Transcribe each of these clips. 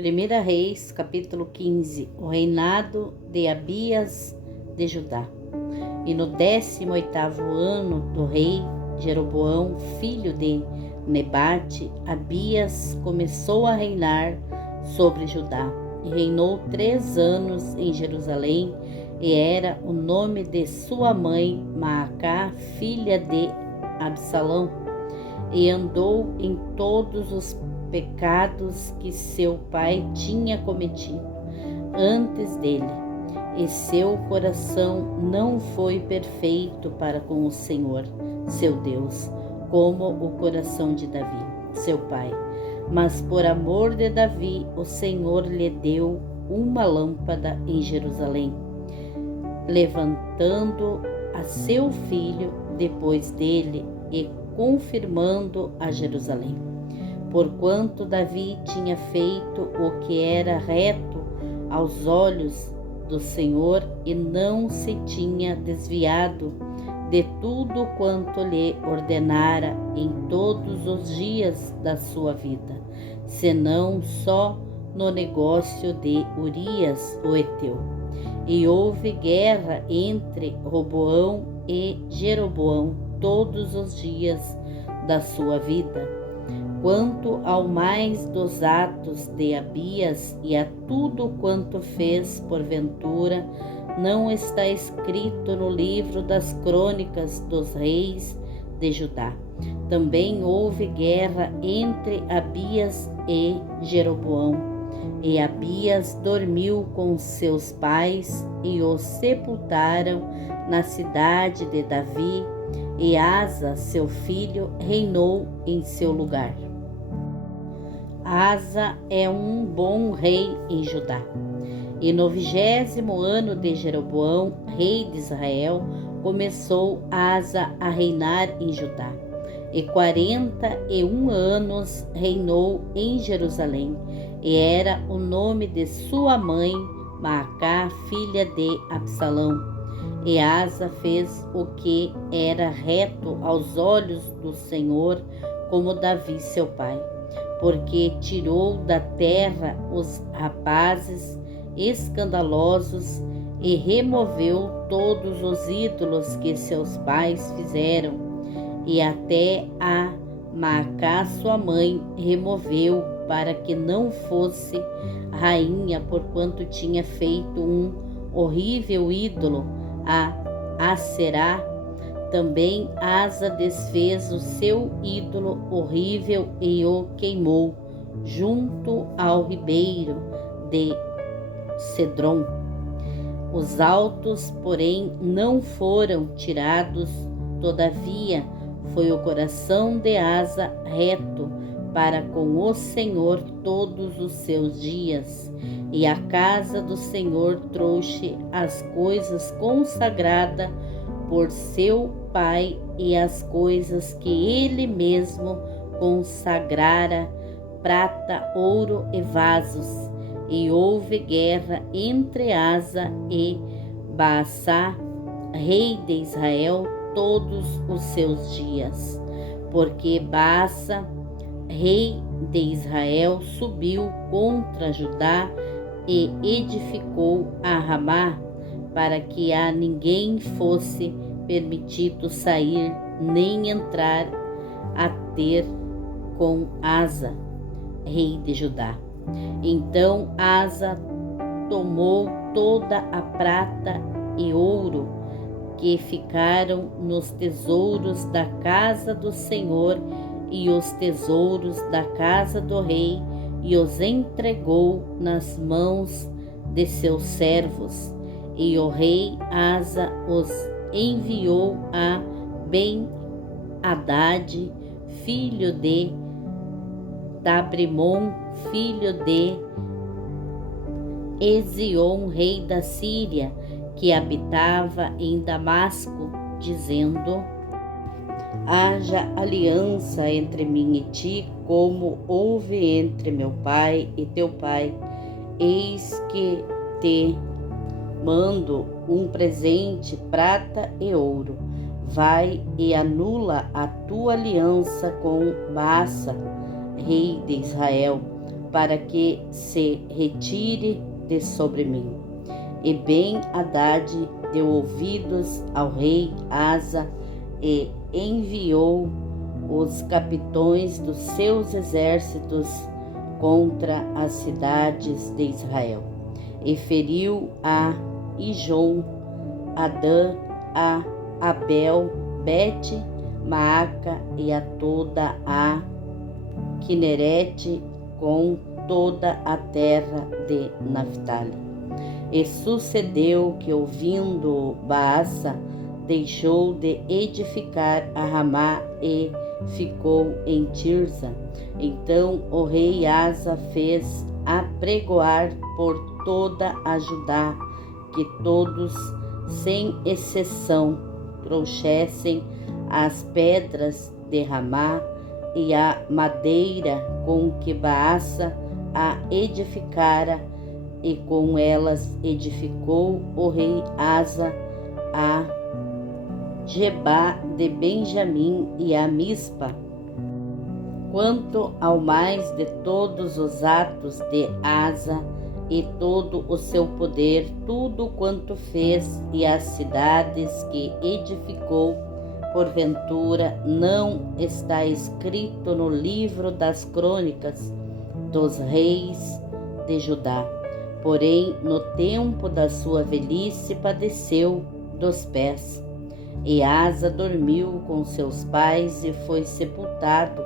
1 Reis, capítulo 15, o reinado de Abias de Judá. E no 18º ano do rei Jeroboão, filho de Nebate, Abias começou a reinar sobre Judá. E reinou 3 anos em Jerusalém, e era o nome de sua mãe Maacá, filha de Absalão. E andou em todos os pecados que seu pai tinha cometido antes dele, e seu coração não foi perfeito para com o Senhor, seu Deus, como o coração de Davi, seu pai. Mas por amor de Davi, o Senhor lhe deu uma lâmpada em Jerusalém, levantando a seu filho depois dele e confirmando a Jerusalém. Porquanto Davi tinha feito o que era reto aos olhos do Senhor e não se tinha desviado de tudo quanto lhe ordenara em todos os dias da sua vida, senão só no negócio de Urias o Eteu. E houve guerra entre Roboão e Jeroboão todos os dias da sua vida. Quanto ao mais dos atos de Abias e a tudo quanto fez porventura, não está escrito no livro das crônicas dos reis de Judá. Também houve guerra entre Abias e Jeroboão, e Abias dormiu com seus pais e os sepultaram na cidade de Davi, e Asa, seu filho, reinou em seu lugar. Asa é um bom rei em Judá. E no 20º ano de Jeroboão, rei de Israel, começou Asa a reinar em Judá. E 41 anos reinou em Jerusalém, e era o nome de sua mãe, Maacá, filha de Absalão. E Asa fez o que era reto aos olhos do Senhor, como Davi seu pai, porque tirou da terra os rapazes escandalosos e removeu todos os ídolos que seus pais fizeram, e até a Maacá sua mãe removeu, para que não fosse rainha, porquanto tinha feito um horrível ídolo, a Aserá. Também Asa desfez o seu ídolo horrível e o queimou junto ao ribeiro de Cedron. Os altos, porém, não foram tirados. Todavia, foi o coração de Asa reto para com o Senhor todos os seus dias. E a casa do Senhor trouxe as coisas consagradas por seu pai e as coisas que ele mesmo consagrara, prata, ouro e vasos. E houve guerra entre Asa e Baasá, rei de Israel, todos os seus dias. Porque Baasa, rei de Israel, subiu contra Judá e edificou a Ramá, para que a ninguém fosse permitido sair nem entrar a ter com Asa, rei de Judá. Então Asa tomou toda a prata e ouro que ficaram nos tesouros da casa do Senhor e os tesouros da casa do rei, e os entregou nas mãos de seus servos. E o rei Asa os enviou a Ben-Hadad, filho de Tabrimon, filho de Ezion, rei da Síria, que habitava em Damasco, dizendo: haja aliança entre mim e ti, como houve entre meu pai e teu pai. Eis que te mando um presente, prata e ouro. Vai e anula a tua aliança com Baasa, rei de Israel, para que se retire de sobre mim. E Ben-Hadad deu ouvidos ao rei Asa e enviou os capitões dos seus exércitos contra as cidades de Israel, e feriu a Ijon, Adã, a Abel, Bet, Maaca e a toda a Quinerete com toda a terra de Naftali. E sucedeu que, ouvindo Baasa, deixou de edificar a Ramá e ficou em Tirza. Então o rei Asa fez apregoar por toda a Judá que todos, sem exceção, trouxessem as pedras de Ramá e a madeira com que Baasa a edificara, e com elas edificou o rei Asa a Gebá de Benjamim e a Mispa. Quanto ao mais de todos os atos de Asa e todo o seu poder, tudo quanto fez e as cidades que edificou, porventura não está escrito no livro das crônicas dos reis de Judá. Porém, no tempo da sua velhice padeceu dos pés. E Asa dormiu com seus pais e foi sepultado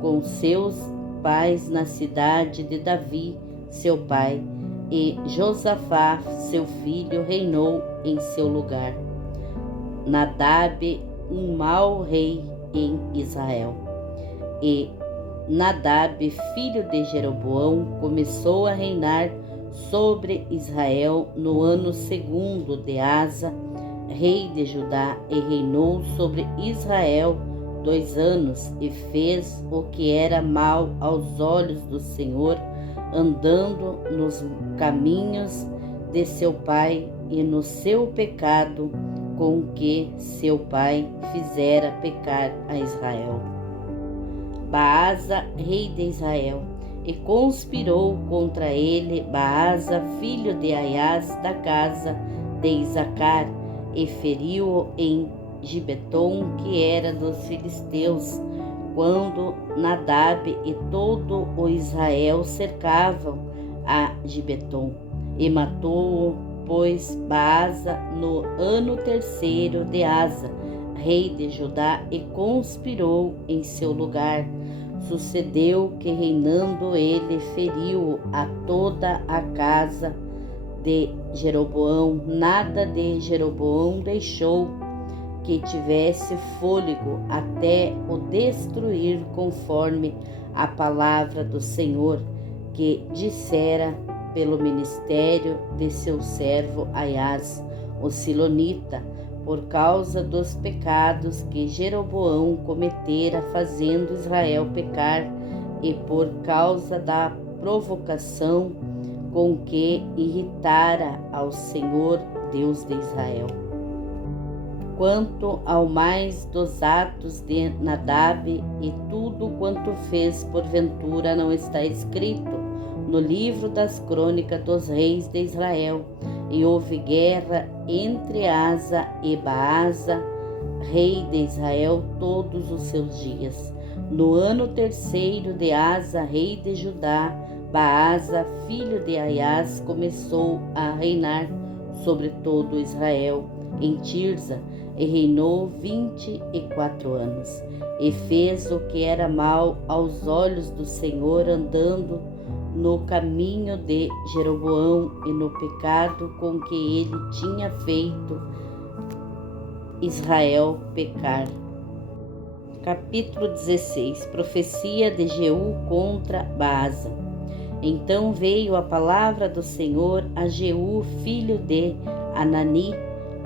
com seus pais na cidade de Davi, seu pai, e Josafá, seu filho, reinou em seu lugar. Nadab, um mau rei em Israel. E Nadab, filho de Jeroboão, começou a reinar sobre Israel no ano segundo de Asa, rei de Judá, e reinou sobre Israel 2 anos, e fez o que era mal aos olhos do Senhor, andando nos caminhos de seu pai e no seu pecado com que seu pai fizera pecar a Israel. Baasa, rei de Israel, e conspirou contra ele Baasa, filho de Aias, da casa de Isacar, e feriu-o em Gibeton, que era dos filisteus, quando Nadab e todo o Israel cercavam a Gibeton, e matou-o, pois, Baasa no ano 3º de Asa, rei de Judá, e conspirou em seu lugar. Sucedeu que, reinando ele, feriu a toda a casa de Jeroboão. Nada de Jeroboão deixou que tivesse fôlego, até o destruir, conforme a palavra do Senhor, que dissera pelo ministério de seu servo Aias, o silonita, por causa dos pecados que Jeroboão cometera, fazendo Israel pecar, e por causa da provocação com que irritara ao Senhor, Deus de Israel. Quanto ao mais dos atos de Nadab e tudo quanto fez, porventura não está escrito no livro das crônicas dos reis de Israel. E houve guerra entre Asa e Baasa, rei de Israel, todos os seus dias. No ano 3º de Asa, rei de Judá, Baasa, filho de Aias, começou a reinar sobre todo Israel em Tirza, e reinou 24 anos. E fez o que era mal aos olhos do Senhor, andando no caminho de Jeroboão e no pecado com que ele tinha feito Israel pecar. Capítulo 16. Profecia de Jeú contra Baasa. Então veio a palavra do Senhor a Jeú, filho de Anani,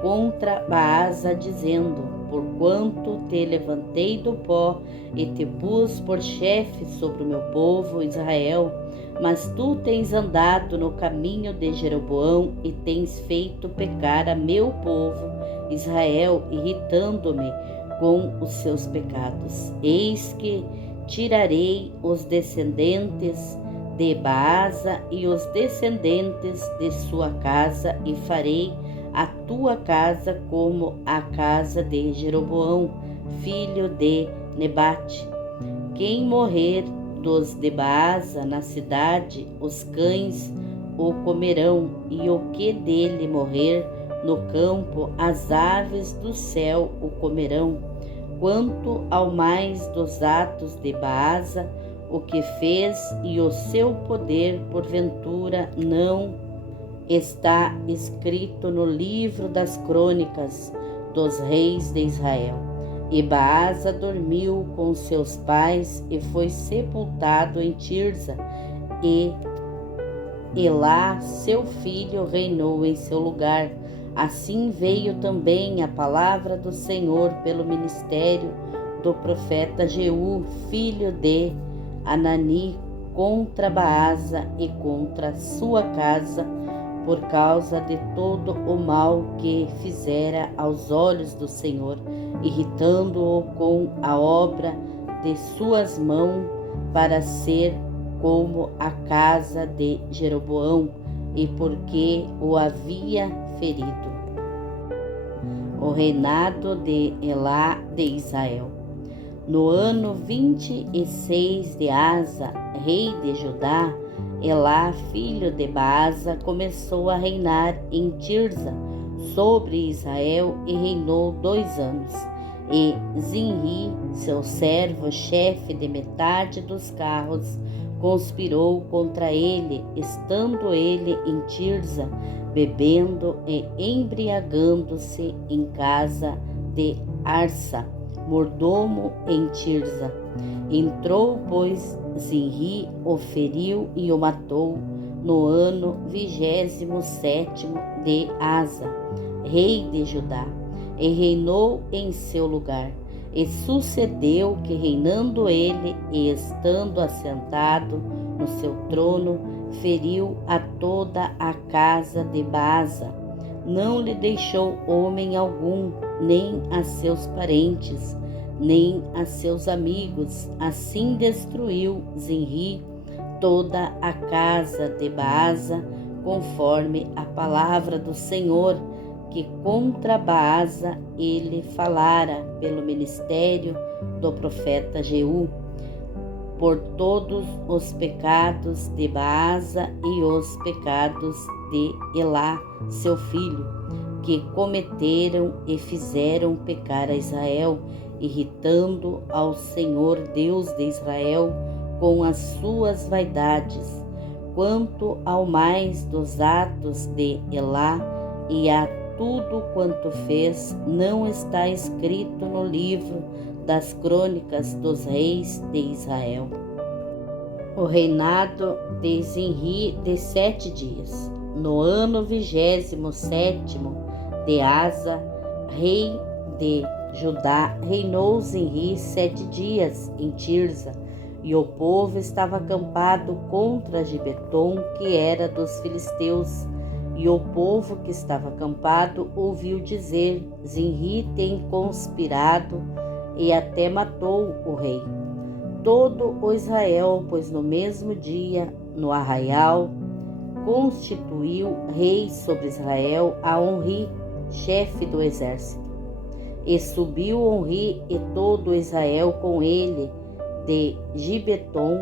contra Baasa, dizendo: porquanto te levantei do pó e te pus por chefe sobre o meu povo Israel, mas tu tens andado no caminho de Jeroboão e tens feito pecar a meu povo Israel, irritando-me com os seus pecados. Eis que tirarei os descendentes de Baasa e os descendentes de sua casa, e farei a tua casa como a casa de Jeroboão, filho de Nebate. Quem morrer dos de Baasa na cidade, os cães o comerão, e o que dele morrer no campo, as aves do céu o comerão. Quanto ao mais dos atos de Baasa, o que fez e o seu poder, porventura não está escrito no livro das crônicas dos reis de Israel. E Baasa dormiu com seus pais e foi sepultado em Tirza, e Elá, seu filho, reinou em seu lugar. Assim veio também a palavra do Senhor pelo ministério do profeta Jeú, filho de Anani, contra Baasa e contra sua casa, por causa de todo o mal que fizera aos olhos do Senhor, irritando-o com a obra de suas mãos, para ser como a casa de Jeroboão, e porque o havia ferido. O reinado de Elá de Israel. No ano 26 de Asa, rei de Judá, Elá, filho de Baasa, começou a reinar em Tirza sobre Israel e reinou 2 anos. E Zinri, seu servo, chefe de metade dos carros, conspirou contra ele, estando ele em Tirza, bebendo e embriagando-se em casa de Arsa, mordomo em Tirza. Entrou, pois, Zinri, o feriu e o matou no ano 27º de Asa, rei de Judá, e reinou em seu lugar. E sucedeu que, reinando ele e estando assentado no seu trono, feriu a toda a casa de Baasa. Não lhe deixou homem algum, nem a seus parentes, nem a seus amigos. Assim destruiu Zinri toda a casa de Baasa, conforme a palavra do Senhor, que contra Baasa ele falara pelo ministério do profeta Jeú, por todos os pecados de Baasa e os pecados de Elá, seu filho, que cometeram e fizeram pecar a Israel, irritando ao Senhor Deus de Israel com as suas vaidades. Quanto ao mais dos atos de Elá e a tudo quanto fez, não está escrito no livro das crônicas dos reis de Israel. O reinado de Zinri de 7 dias. No ano 27º de Asa, rei de Judá, reinou Zinri 7 dias em Tirza, e o povo estava acampado contra Gibeton, que era dos filisteus. E o povo que estava acampado ouviu dizer: Zinri tem conspirado e até matou o rei. Todo o Israel, pois no mesmo dia, no arraial, constituiu rei sobre Israel a Onri, chefe do exército. E subiu Onri e todo Israel com ele de Gibeton,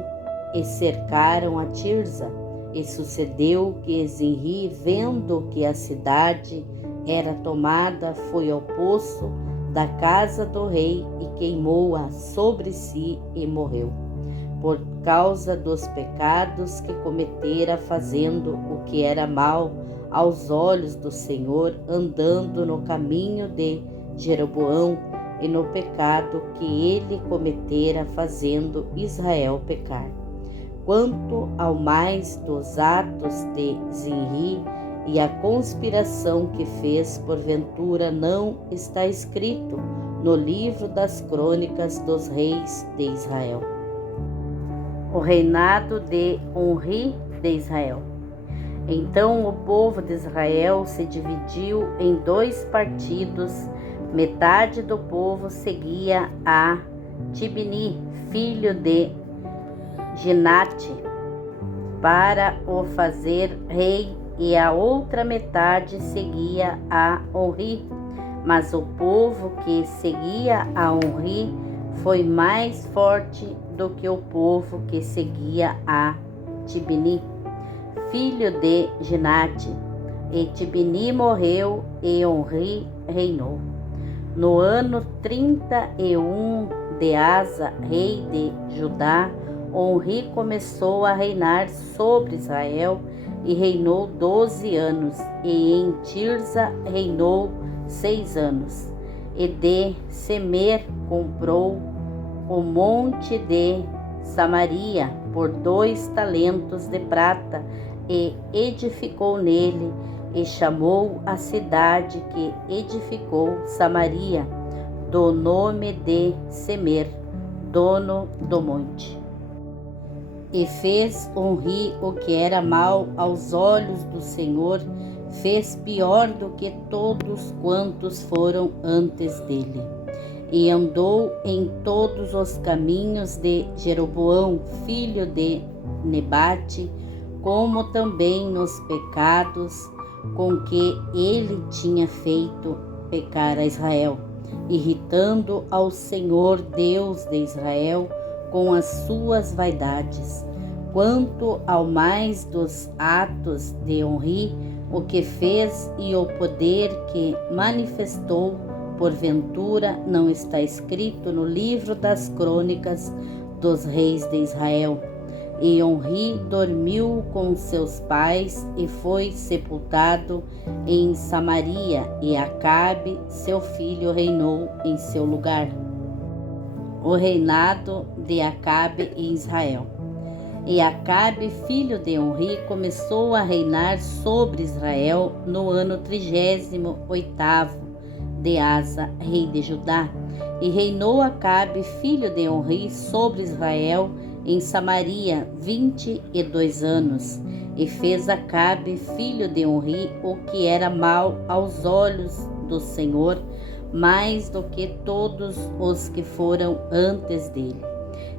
e cercaram a Tirza. E sucedeu que Zinri, vendo que a cidade era tomada, foi ao poço da casa do rei e queimou-a sobre si e morreu, por causa dos pecados que cometera, fazendo o que era mal aos olhos do Senhor, andando no caminho de Jeroboão e no pecado que ele cometera, fazendo Israel pecar. Quanto ao mais dos atos de Zinri e a conspiração que fez, porventura não está escrito no livro das crônicas dos reis de Israel. O reinado de Onri de Israel. Então o povo de Israel se dividiu em 2 partidos. Metade do povo seguia a Tibni, filho de Ginate, para o fazer rei, e a outra metade seguia a Onri. Mas o povo que seguia a Onri foi mais forte do que o povo que seguia a Tibni, filho de Ginate. E Tibni morreu e Onri reinou. No ano 31 de Asa, rei de Judá, Onri começou a reinar sobre Israel e reinou 12 anos, e em Tirza reinou 6 anos. E de Semer comprou o monte de Samaria por 2 talentos de prata e edificou nele, e chamou a cidade que edificou Samaria do nome de Semer, dono do monte. E fez Onri o que era mal aos olhos do Senhor, fez pior do que todos quantos foram antes dele. E andou em todos os caminhos de Jeroboão, filho de Nebate, como também nos pecados com que ele tinha feito pecar a Israel, irritando ao Senhor Deus de Israel com as suas vaidades. Quanto ao mais dos atos de Onri, o que fez e o poder que manifestou, porventura não está escrito no livro das crônicas dos reis de Israel. E Onri dormiu com seus pais e foi sepultado em Samaria, e Acabe, seu filho, reinou em seu lugar. O reinado de Acabe em Israel. E Acabe, filho de Onri, começou a reinar sobre Israel no ano 38º de Asa, rei de Judá. E reinou Acabe, filho de Onri, sobre Israel em Samaria 22 anos. E fez Acabe, filho de Onri, o que era mal aos olhos do Senhor, mais do que todos os que foram antes dele.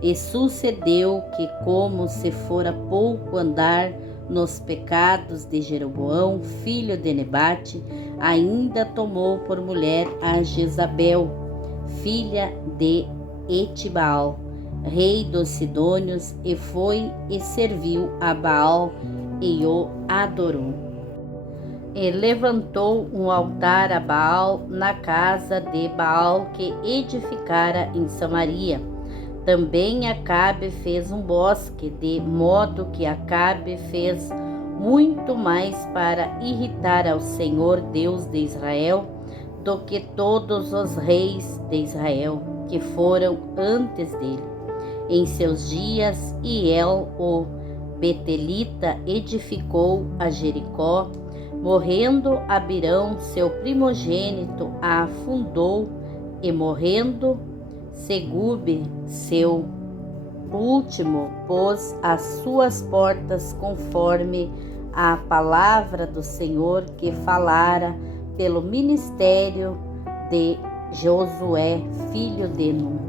E sucedeu que, como se fora pouco andar nos pecados de Jeroboão, filho de Nebate, ainda tomou por mulher a Jezabel, filha de Etibaal, rei dos Sidônios, e foi e serviu a Baal e o adorou. E levantou um altar a Baal na casa de Baal que edificara em Samaria. Também Acabe fez um bosque, de modo que Acabe fez muito mais para irritar ao Senhor Deus de Israel do que todos os reis de Israel que foram antes dele. Em seus dias, Hiel, o Betelita, edificou a Jericó. Morrendo Abirão, seu primogênito, a afundou, e morrendo Segube, seu último, pôs as suas portas conforme a palavra do Senhor que falara pelo ministério de Josué, filho de Nun.